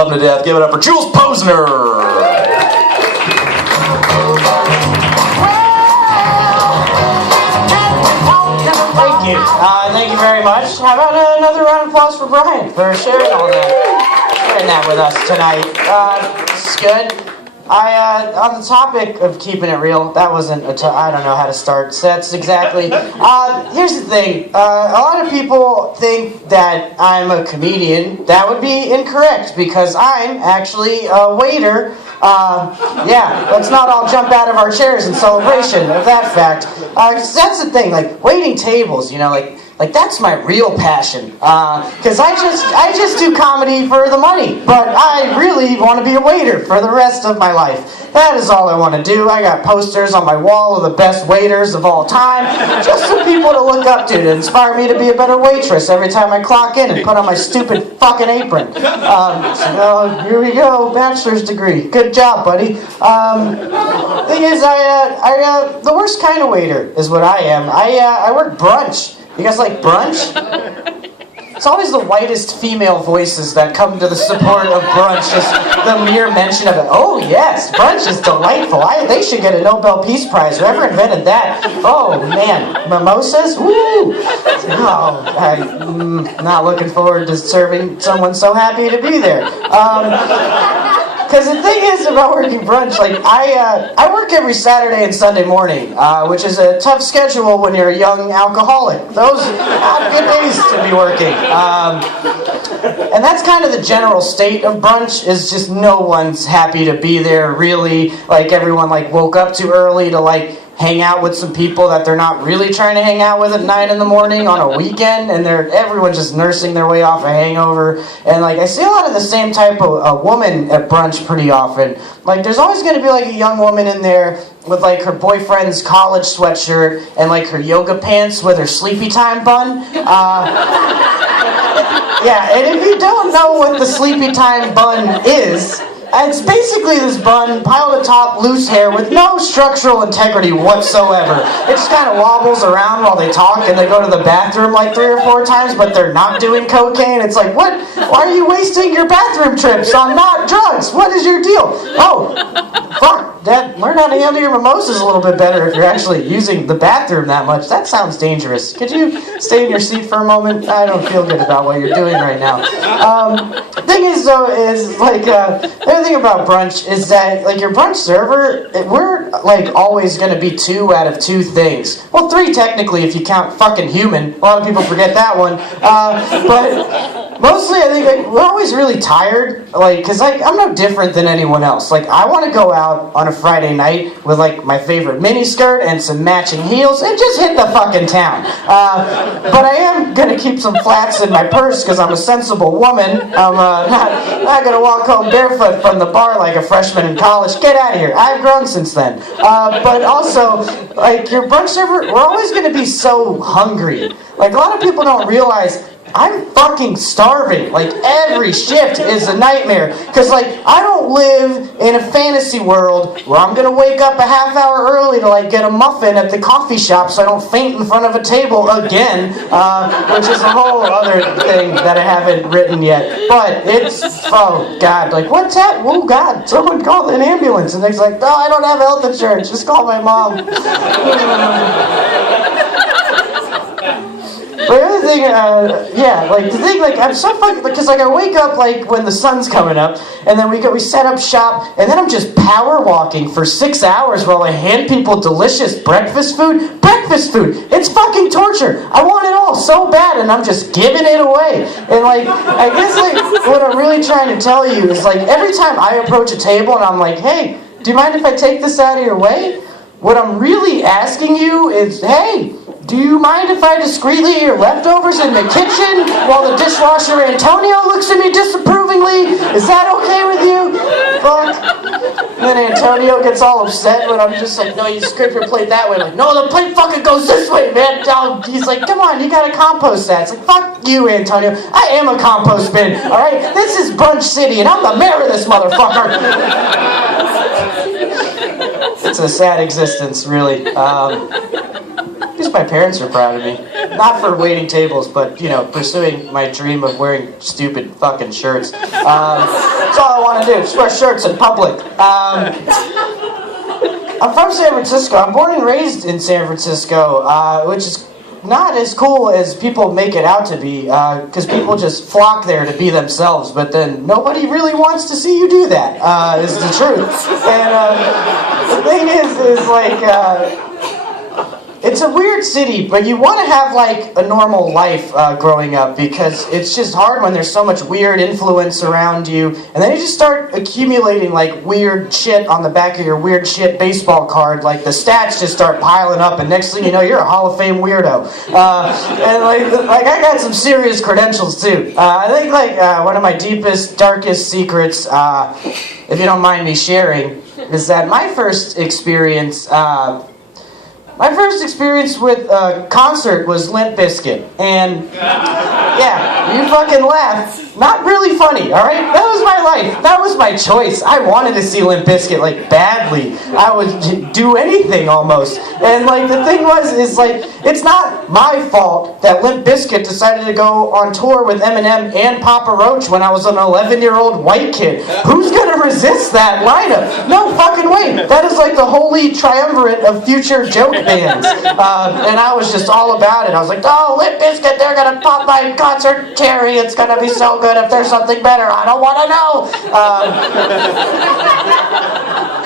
Love him to death. Give it up for Jules Posner. Thank you very much. How about another round of applause for Brian for sharing all that, sharing that with us tonight. It's good. On the topic of keeping it real, that wasn't I don't know how to start. So that's exactly. Here's the thing. A lot of people think that I'm a comedian. That would be incorrect because I'm actually a waiter. Yeah, let's not all jump out of our chairs in celebration of that fact. That's the thing, like waiting tables, you know, like that's my real passion. Because I just do comedy for the money, but I really want to be a waiter for the rest of my life. That is all I want to do. I got posters on my wall of the best waiters of all time, just for people to look up to inspire me to be a better waitress every time I clock in and put on my stupid fucking apron. So here we go, bachelor's degree. Good job, buddy. Thing is, the worst kind of waiter is what I am. I work brunch. You guys like brunch? It's always the whitest female voices that come to the support of brunch. Just the mere mention of it. Oh yes, brunch is delightful. They should get a Nobel Peace Prize. Whoever invented that. Oh man, mimosas? Woo! Oh, I'm not looking forward to serving someone so happy to be there. Because the thing is about working brunch, like I work every Saturday and Sunday morning, which is a tough schedule when you're a young alcoholic. Those are not good days to be working. And that's kind of the general state of brunch, is just no one's happy to be there, really. Like everyone like woke up too early to like hang out with some people that they're not really trying to hang out with at 9 in the morning on a weekend, and everyone's just nursing their way off a hangover. And like I see a lot of the same type of woman at brunch pretty often. Like there's always going to be like a young woman in there with like her boyfriend's college sweatshirt and like her yoga pants with her sleepy time bun. Yeah, and if you don't know what the sleepy time bun is, it's basically this bun piled atop loose hair with no structural integrity whatsoever. It just kind of wobbles around while they talk, and they go to the bathroom like 3 or 4 times, but they're not doing cocaine. It's like, what? Why are you wasting your bathroom trips on not drugs? What is your deal? Oh, fuck. Learn how to handle your mimosas a little bit better if you're actually using the bathroom that much. That sounds dangerous. Could you stay in your seat for a moment? I don't feel good about what you're doing right now. Thing is, though, is like the other thing about brunch is that like your brunch server, we're like always going to be 2 out of 2 things. Well, 3 technically if you count fucking human. A lot of people forget that one. But mostly I think like, we're always really tired. Like, cause like I'm no different than anyone else. Like I want to go out on a Friday night with like my favorite mini skirt and some matching heels and just hit the fucking town. But I am gonna keep some flats in my purse because I'm a sensible woman. I'm not gonna walk home barefoot from the bar like a freshman in college. Get out of here. I've grown since then. But also, like your brunch server, we're always gonna be so hungry. Like a lot of people don't realize I'm fucking starving. Like every shift is a nightmare. Cause like I don't live in a fantasy world where I'm gonna wake up a half hour early to like get a muffin at the coffee shop so I don't faint in front of a table again, which is a whole other thing that I haven't written yet. But it's, oh God, like what's that? Oh God, someone called an ambulance. And it's like, oh, I don't have health insurance, just call my mom. But the other thing, like the thing, like I'm so fucking, because like I wake up like when the sun's coming up, and then we set up shop, and then I'm just power walking for 6 hours while I hand people delicious breakfast food. Breakfast food, it's fucking torture. I want it all so bad, and I'm just giving it away. And like, I guess like what I'm really trying to tell you is like every time I approach a table and I'm like, hey, do you mind if I take this out of your way? What I'm really asking you is, hey, do you mind if I discreetly eat your leftovers in the kitchen while the dishwasher Antonio looks at me disapprovingly? Is that okay with you? Fuck. And then Antonio gets all upset when I'm just like, no, you scrape your plate that way. I'm like, no, the plate fucking goes this way, man. He's like, come on, you gotta compost that. It's like, fuck you, Antonio. I am a compost bin, alright? This is Brunch City, and I'm the mayor of this motherfucker. It's a sad existence, really. At least my parents are proud of me. not for waiting tables, but, you know, pursuing my dream of wearing stupid fucking shirts. That's all I want to do, just wear shirts in public. I'm from San Francisco. I'm born and raised in San Francisco, which is not as cool as people make it out to be, because people just flock there to be themselves, but then nobody really wants to see you do that, is the truth. And the thing is like, it's a weird city, but you want to have like a normal life growing up, because it's just hard when there's so much weird influence around you, and then you just start accumulating like weird shit on the back of your weird shit baseball card. Like the stats just start piling up, and next thing you know, you're a Hall of Fame weirdo. And like I got some serious credentials too. I think like one of my deepest, darkest secrets, if you don't mind me sharing, is that my first experience with a concert was Limp Bizkit, and yeah, you fucking laugh. Not really funny, all right? That was my life. That was my choice. I wanted to see Limp Bizkit like badly. I would do anything almost. And like the thing is like it's not my fault that Limp Bizkit decided to go on tour with Eminem and Papa Roach when I was an 11-year-old white kid. Who's gonna resist that lineup? No fucking way. That is like the holy triumvirate of future joke bands. And I was just all about it. I was like, oh, Limp Bizkit, they're gonna pop my concert cherry. It's gonna be so good. If there's something better, I don't want to know.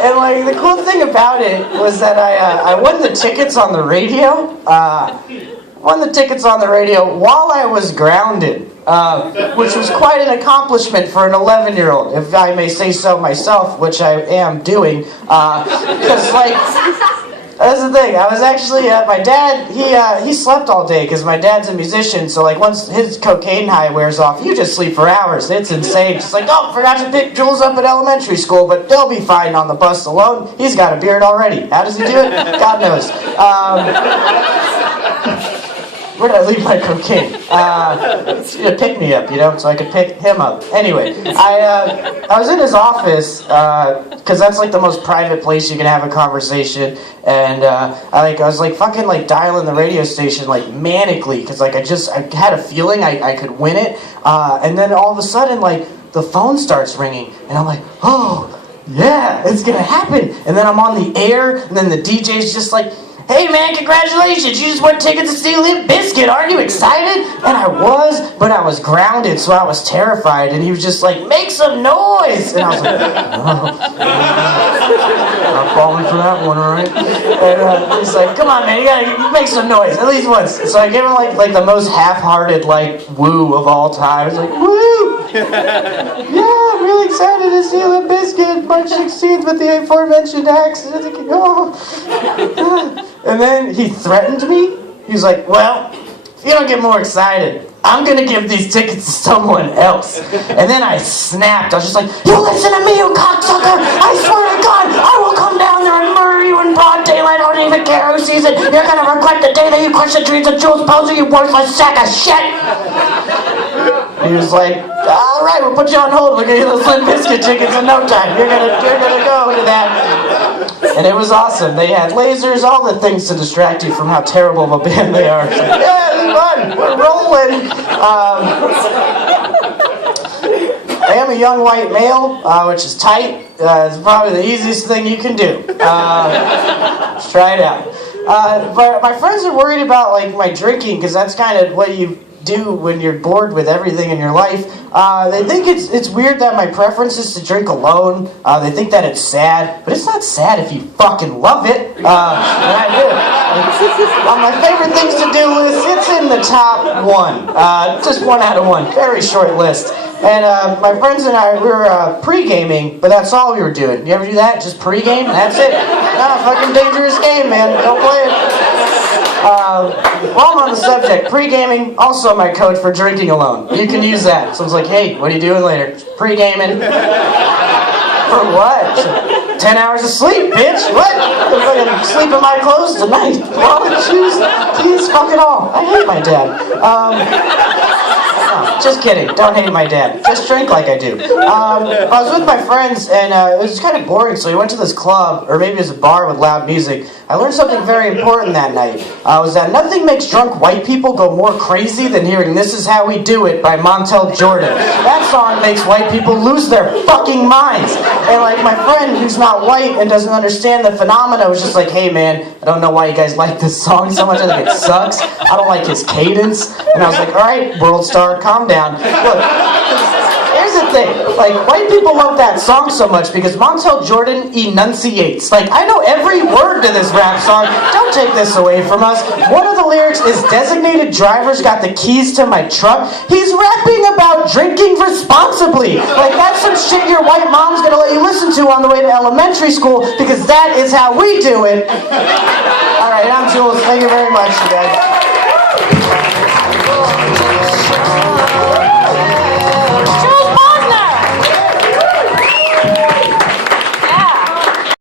And like the cool thing about it was that I won the tickets on the radio. Won the tickets on the radio while I was grounded, which was quite an accomplishment for an 11-year-old, if I may say so myself, which I am doing. Because like. That's the thing. I was actually my dad. He slept all day because my dad's a musician. So like once his cocaine high wears off, you just sleep for hours. It's insane. Just like, oh, forgot to pick Jules up at elementary school, but they'll be fine on the bus alone. He's got a beard already. How does he do it? God knows. Where did I leave my cocaine? To pick me up, you know, so I could pick him up. Anyway, I was in his office because that's like the most private place you can have a conversation, and I was like fucking like dialing the radio station like manically because like I had a feeling I could win it, and then all of a sudden like the phone starts ringing, and I'm like, oh yeah, it's gonna happen, and then I'm on the air, and then the DJ's just like, hey man, congratulations, you just won tickets to see Limp Bizkit, aren't you excited? And I was, but I was grounded, so I was terrified, and he was just like, make some noise! And I was like, oh, not falling for that one, alright? And he's like, come on man, you gotta make some noise, at least once. So I gave him like the most half-hearted like woo of all time. It's like, woo! Yeah, I'm really excited to see Limp Bizkit March 16th with the aforementioned accident. Oh. And then he threatened me. He was like, well, if you don't get more excited, I'm going to give these tickets to someone else. And then I snapped. I was just like, you listen to me, you cocksucker. I swear to God, I will come down there and murder you in broad daylight. I don't even care who sees it. You're going to regret the day that you crushed the dreams of Jules Posner, you worthless sack of shit. He was like, all right, we'll put you on hold. We're going to get those Limp Bizkit tickets in no time. You're gonna go to that. And it was awesome. They had lasers, all the things to distract you from how terrible of a band they are. So, yeah, it's fun. We're rolling. I am a young white male, which is tight. It's probably the easiest thing you can do. Let's try it out. But my friends are worried about like my drinking, because that's kind of what you do when you're bored with everything in your life. They think it's weird that my preference is to drink alone. They think that it's sad, but it's not sad if you fucking love it. And I do. On my favorite things to do list, it's in the top one. Just 1 out of 1. Very short list. And my friends and I, we were pre-gaming, but that's all we were doing. You ever do that? Just pre-game? That's it. Fucking dangerous game, man. Don't play it. While I'm on the subject, pre-gaming, also my code for drinking alone. You can use that. Someone's like, hey, what are you doing later? Pre-gaming. For what? 10 hours of sleep, bitch. What? I'm fucking sleep in my clothes tonight. Oh, jeez. Please, fuck it all. I hate my dad. No, just kidding. Don't hate my dad. Just drink like I do. I was with my friends, and it was kind of boring, so we went to this club, or maybe it was a bar with loud music. I learned something very important that night. Was that nothing makes drunk white people go more crazy than hearing This Is How We Do It by Montel Jordan. That song makes white people lose their fucking minds. And like my friend who's not white and doesn't understand the phenomena was just like, hey man, I don't know why you guys like this song so much. I think it sucks. I don't like his cadence. And I was like, alright, world star, calm down. Look, here's the thing. Like, white people love that song so much because Montel Jordan enunciates. Like, I know every word to this rap song. Don't take this away from us. One of the lyrics is designated drivers got the keys to my truck. He's rapping about drinking responsibly. Like, that's some shit your white mom's gonna let you listen to on the way to elementary school because that is how we do it. Alright, I'm Jules. Thank you very much, you guys.